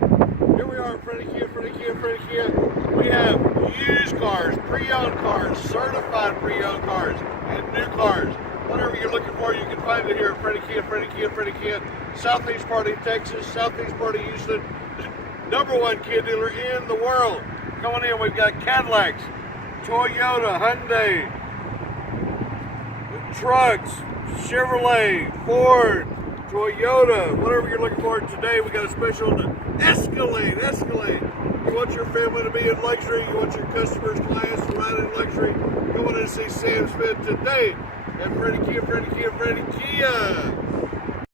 Here we are, Fredy Kia, Fredy Kia, Fredy Kia. We have used cars, pre-owned cars, certified pre-owned cars, and new cars. Whatever you're looking for, you can find it here at Fredy Kia, Fredy Kia, Fredy Kia. Southeast part of Texas, southeast part of Houston. #1 Kia dealer in the world. Coming in, we've got Cadillacs, Toyota, Hyundai, trucks, Chevrolet, Ford, Toyota, whatever you're looking for today. We got a special on the Escalade. You want your family to be in luxury. You want your customers, clients to ride in luxury. Come on in and see Sam Smith today at Fredy Kia, Fredy Kia, Fredy Kia.